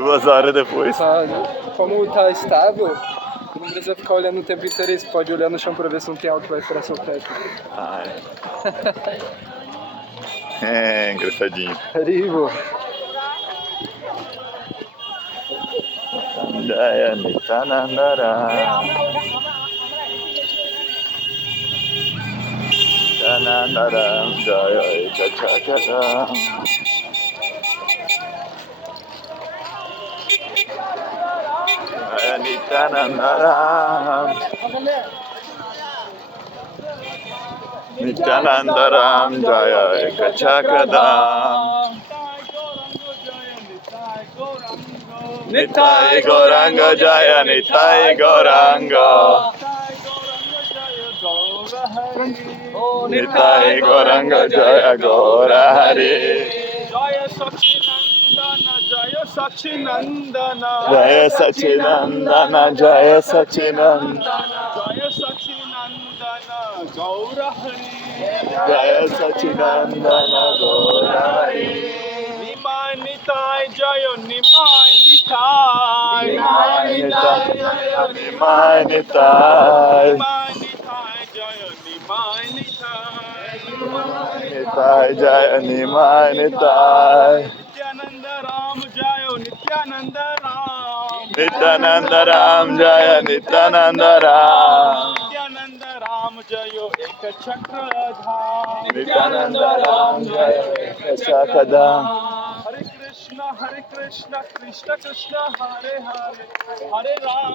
2 horas depois. Como tá estável, não precisa ficar olhando o tempo inteiro, você pode olhar no chão pra ver se não tem algo que vai furar seu pé. Ah, é. É, engraçadinho. Arrivo. Jaya Nityanandara. Nityanandara Jaya Ekachakadam. Jaya Nityanandara. Nityanandaram Jaya Ekachakadam. Nitai Gauranga Jaya Nitai Gauranga. Nitai Gauranga Jaya Gaurahari. Jaya Sachinandana, Jaya Sachinandana, Jaya Sachinandana Jaya Sachinandana. Jaya Sachinandana, Gaurahari, Jaya Sachinandana Gaurahari. Nimai Nitai Jaya Nimai Nitai, Nimai Nitai Jaya Nimai Nitai. Nimai Nitai Jaya Nimai Nitai, Nitai Jaya Nimai Nitai. Nityananda Ram Jaya Nityananda Ram, Nityananda Ram Jaya Nityananda Ram. Nityananda Ram Jaya Eka Chakradhar, Nityananda Ram Jaya Ekachakadam. Hare Krishna, Krishna Krishna, Hare Hare, Hare Ram,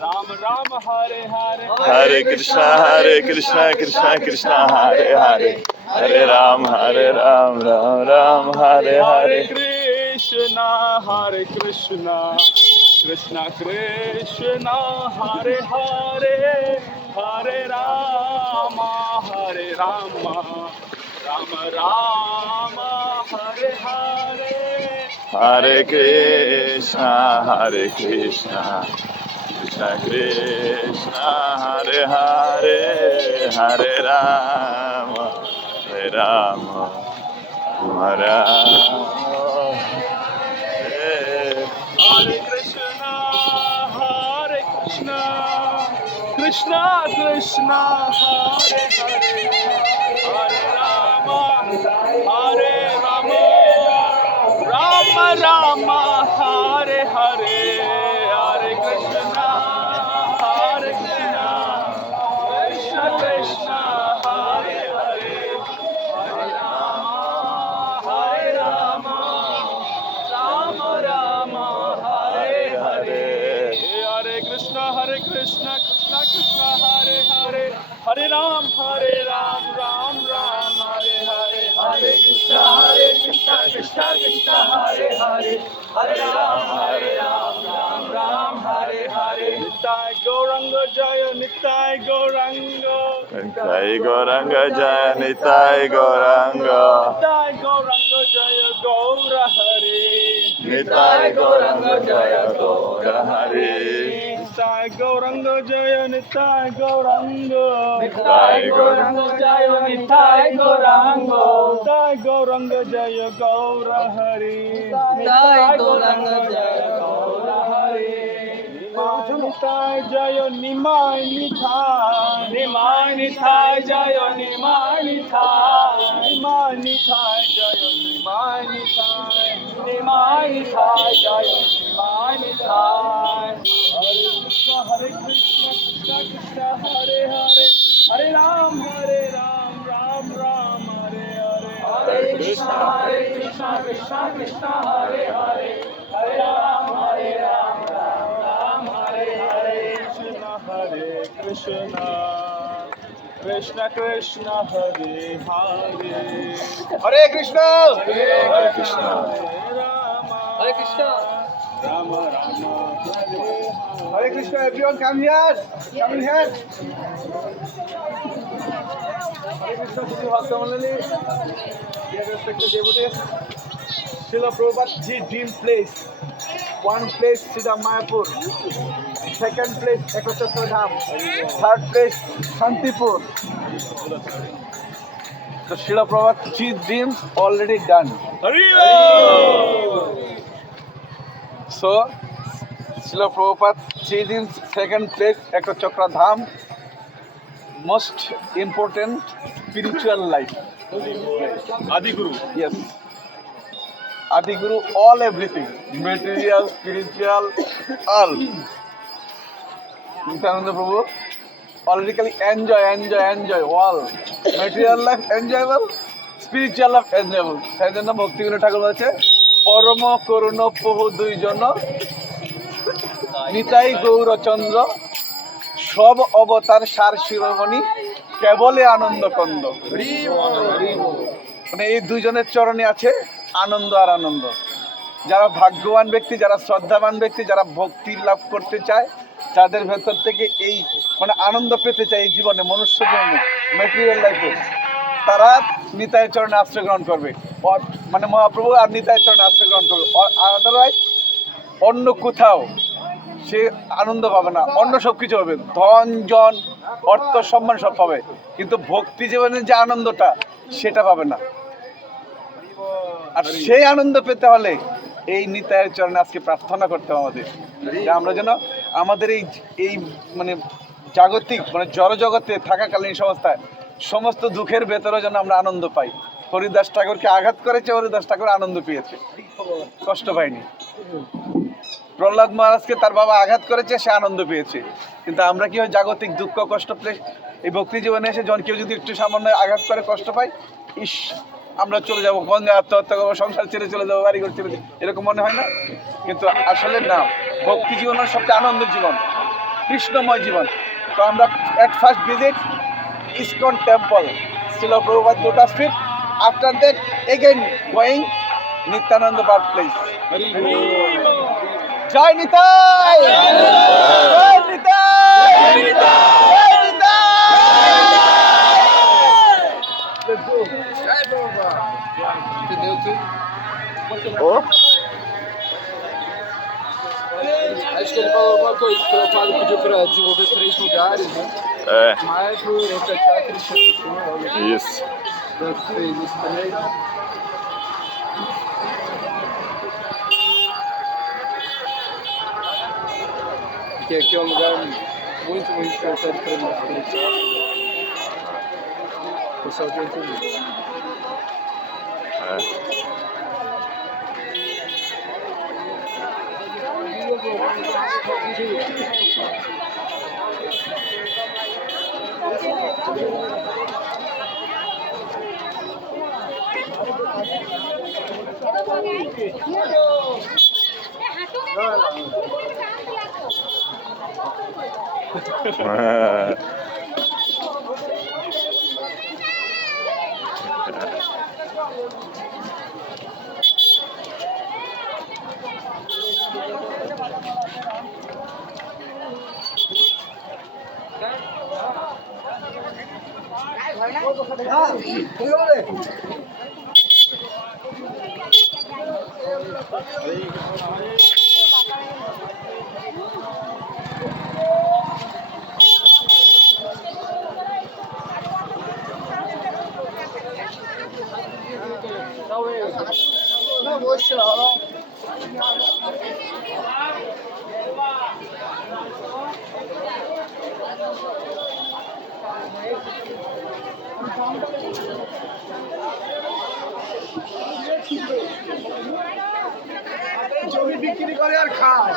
Ram Ram, Hare Hare, Hare Krishna Krishna Krishna Hare Hare. Hare Ram Ram Ram Hare Hare. Krishna, Krishna Krishna, Hare Hare, Hare Rama, Rama Rama, Hare Hare. Hare Krishna Krishna Krishna Hare Hare. Hare Rama Rama. Hare Krishna, Krishna Krishna, Hare Hare, Hare Rama, Rama Rama, Hare Hare, Hare Krishna, Krishna Krishna, Hare Hare, Hare Rama, Rama Rama, Hare Hare. Hare Krishna, Krishna Krishna, Hare Hare, Hare Ram, Ram Ram, Hare Hare. Hare Krishna, Krishna Krishna, Hare Hare, Hare Ram, Ram Ram, Hare Hare. Nitai Gauranga Jaya, Nitai Gauranga, Nitai Gauranga Jaya Nitai Gauranga. Nitai Gauranga Jaya Gaura Hare, Nitai Gauranga Jaya Gaurahari. Nitai Gauranga Jaya Nitai Gauranga, Nitai Gauranga Jaya Nitai Gauranga, Nitai Gauranga Jaya Gaura Hare, Nitai Gauranga Jaya Gaura Hare. Nitai Jaya Nimai Nitai, Nimai Nitai Jaya Nimai Nitai, Nimai Nitai Jaya Nimai Nitai, Nimai Nitai Jaya Nimai Nitai. Hare Krishna, Krishna Krishna, Hare Hare, Hare Ram, Ram Ram, Hare Hare. Hare Krishna, Krishna Krishna, Hare Hare, Hare Ram, Ram Hare Hare. Krishna, Krishna Krishna, Hare Hare, Hare Krishna, Hare Krishna. Hare Krishna, Rama Rama, Hare Krishna. Everyone come here, come in here. Hare Krishna, Sri Bhaktamanali, dear respected devotees. Srila Prabhupada Ji dream place. One place Siddha Mayapur, second place Ekatatra Dham, third place Shantipur. So Srila Prabhupada Ji's dreams already done. So শিল প্রভুপাদ দিন second place একটা চক্রধাম most important spiritual life আদি গুরু yes Adi Guru all everything material spiritual all Nityananda Prabhu already enjoy all material life enjoyable spiritual life enjoyable সেই জন্য ভক্তি বিনোদ ঠাকুর বলছে পরম করুণ প্রভু দুইজন নিতাই গৌরচন্দ্র সব অবতার সার শিরোমণি কেবলে আনন্দ কন্দ মানে এই দুইজনের চরণে আছে আনন্দ আর আনন্দ যারা ভাগ্যবান ব্যক্তি যারা শ্রদ্ধাবান ব্যক্তি যারা ভক্তি লাভ করতে চায় তাদের ভেতর থেকে এই মানে আনন্দ পেতে চায় এই জীবনে মনুষ্য জীবনে ম্যাটেরিয়াল লাইফে তারা নিতাইয়ের চরণে আশ্রয় গ্রহণ করবে মানে মহাপ্রভু আর নিতাইয়ের চরণে আশ্রয় গ্রহণ করবে আদারওয়াইজ অন্য কোথাও সে আনন্দ পাবে না অন্য সব কিছু হবে ধন জন অর্থ সম্মান সব পাবে কিন্তু ভক্তি জীবনের যে আনন্দটা সেটা পাবে না আর সেই আনন্দ পেতে হলে এই নিতাইয়ের চরণে আজকে প্রার্থনা করতে হবে আমাদের যে আমরা যেন আমাদের এই মানে জাগতিক মানে জড়জগতে থাকাকালীন সংস্থায় সমস্ত দুঃখের ভেতরে যেন আমরা আনন্দ পাই হরিদাস ঠাকুরকে আঘাত করেছে হরিদাস ঠাকুর আনন্দ পেয়েছে কষ্ট পায়নি প্রহ্লাদ মহারাজকে তার বাবা আঘাত করেছে সে আনন্দ পেয়েছে কিন্তু আমরা কি হয় জাগতিক দুঃখ কষ্ট পেয়ে এই ভক্তি জীবনে এসে যখন কেউ যদি একটু সামান্য আঘাত করে কষ্ট পাই ইস আমরা চলে যাবো গঞ্জে আত্মহত্যা করবো সংসার ছেড়ে চলে যাবো বাড়ি ঘর ছেড়ে এরকম মনে হয় না কিন্তু আসলে না ভক্তি জীবন হলো সবচেয়ে আনন্দের জীবন কৃষ্ণময় জীবন তো আমরা at first visit ISKCON temple Srila Prabhupada lotus feet after that again going Nityananda birth place জয় নিতাই জয় নিতাই জয় Nitai Entendeu tudo? Oh. Acho que ele falou alguma coisa, que o Fábio pediu pra desenvolver 3 lugares, né? É, Mayapur, Ekachak e Shankar. isso. Você fez isso também? Porque aqui é um lugar muito importante pra mim. O pessoal tem tudo. É. জমি বিক্রি করে আর খায়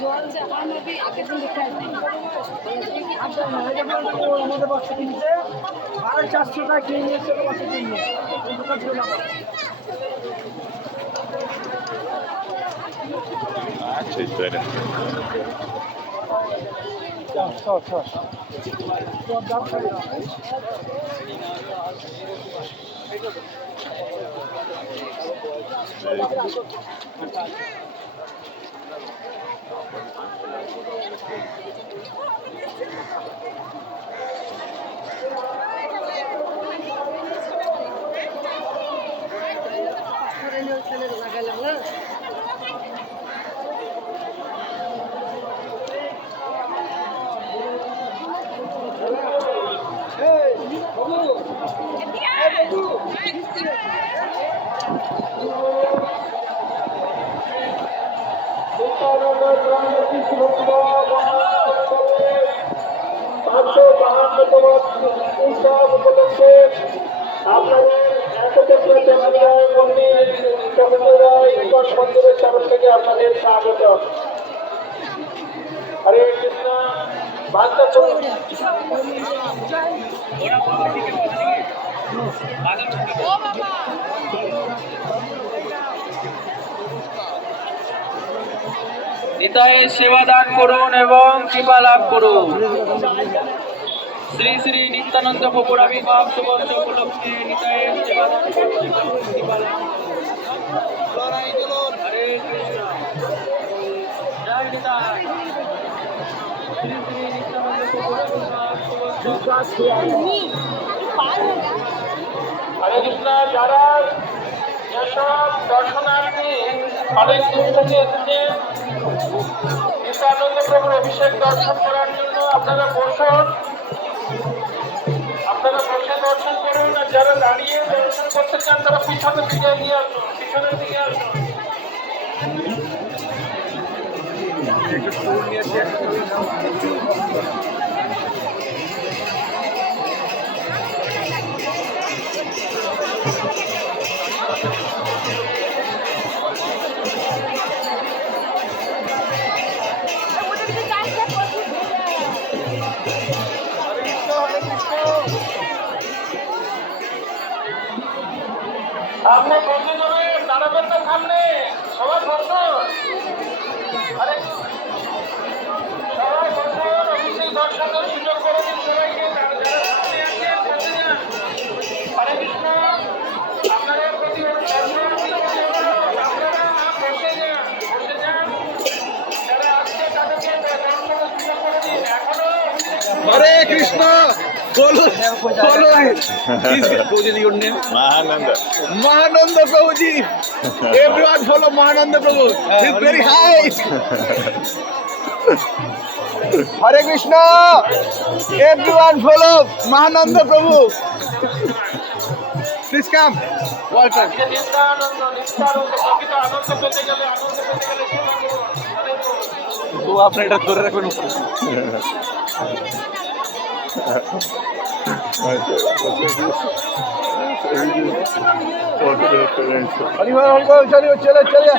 জল যে আমার भी आगे दिन दिखा है আমাদের বাচ্চা কিনছে 450 টাকা কিনে নিয়েছে বাচ্চা কিনে Essa história. উপলক্ষে আপনাদের একত্রে দেবালয় মন্দির নিকট মন্দিরের তরফ থেকে আপনাদের স্বাগত। হরে কৃষ্ণ। বার্তা নিতাইয়ের সেবা দান করুন এবং কৃপা লাভ করুন। শ্রী শ্রী নিত্যানন্দ প্রভুর আবির্ভাব শুভ উপলক্ষে নিতাইয়ের সেবা দান করুন এবং কৃপা লাভ করুন। হরে কৃষ্ণ। জয় নিতাই। শ্রী শ্রী নিত্যানন্দ প্রভুর আবির্ভাব শুভ হরে কৃষ্ণ। যারা যেসব দর্শনার্থী অনেক দূর থেকে এসেছেন নিত্যানন্দ প্রভুর অভিষেক দর্শন করার জন্য আপনারা বসে দর্শন করুন। আর যারা দাঁড়িয়ে দর্শন করতে চান তারা পিছনের দিকে এগিয়ে আসুন, পিছনের দিকে আসুন। সামনে বসে যাবে, দাঁড়াবেন না সামনে, সবাই বসুন। আরে সবাই বসুন, অভিষেক দর্শনের সুযোগ করে দিন সবাইকে। যারা সামনে আছেন বসে যান। হরে কৃষ্ণ। আপনাদের প্রতি আপনারা বসে যান। যারা আসছে তাদেরকে দর্শনের সুযোগ করে দিন। এখনো হরে কৃষ্ণ। বলুন Mahananda. Mahananda Prabhuji. Everyone follow Mahananda Prabhu. He's very high. Hare Krishna. Everyone follow Mahananda Prabhu. Please come. Welcome. Nityananda প্রকৃত আনন্দ পেতে গেলে সেবা করুন। তো আপনি এটা ধরে রাখবেন। हरिवाल चलिए चले चलिए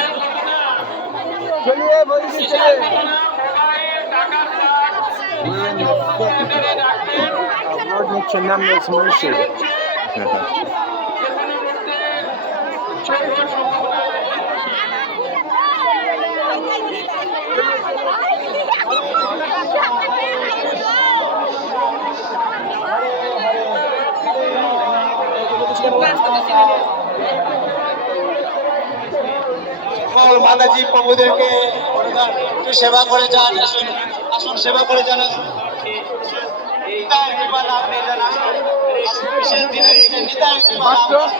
चलिए बोलिए चलिए। Lord make tremendous mercy. মাতাজি প্রভুদেরকে একটু সেবা করে যান, আসুন সেবা করে যান। নিতাইয়ের কৃপা লাভ নিয়ে যান, আসুন। বিশেষ দিনে নিতাইয়ের কৃপা লাভ।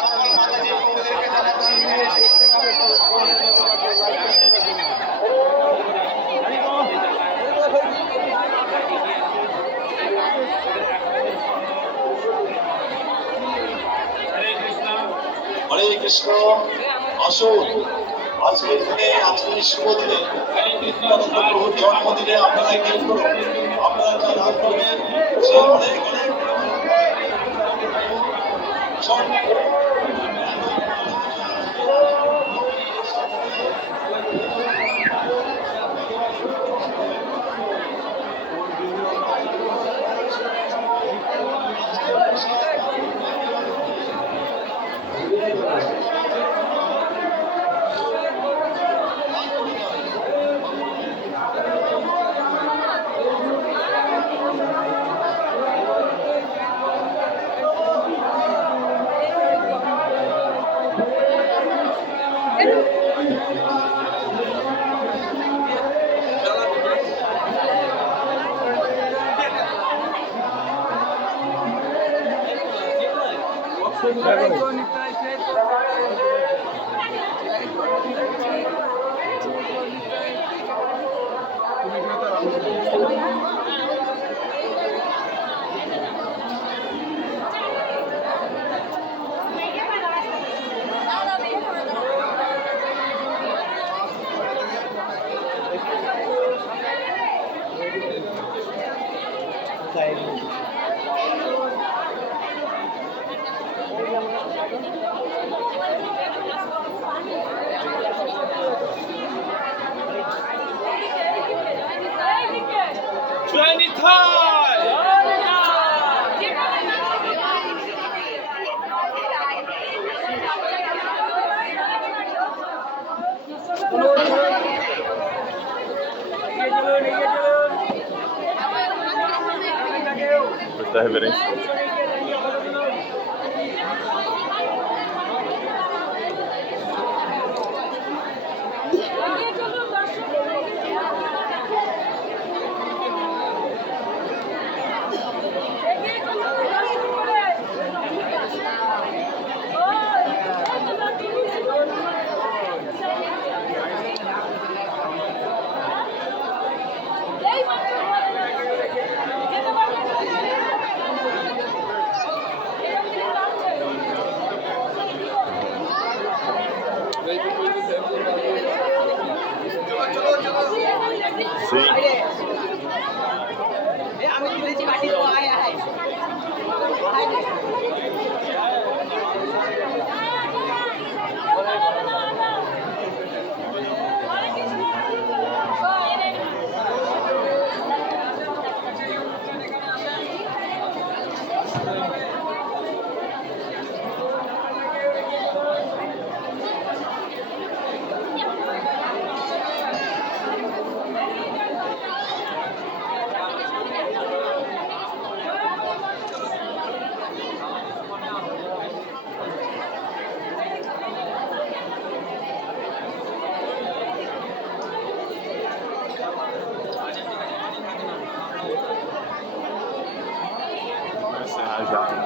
সকল মাতাজি প্রভুদেরকে জানাচ্ছি হরে কৃষ্ণ। আসুন আজকের দিনে, আজকের শুভ দিনে নিত্যানন্দ প্রভুর জন্মদিনে আপনারা কি করুন, আপনারা যা লাভ করবেন সে অনেক da reverência. Sim. Vou encerrar já.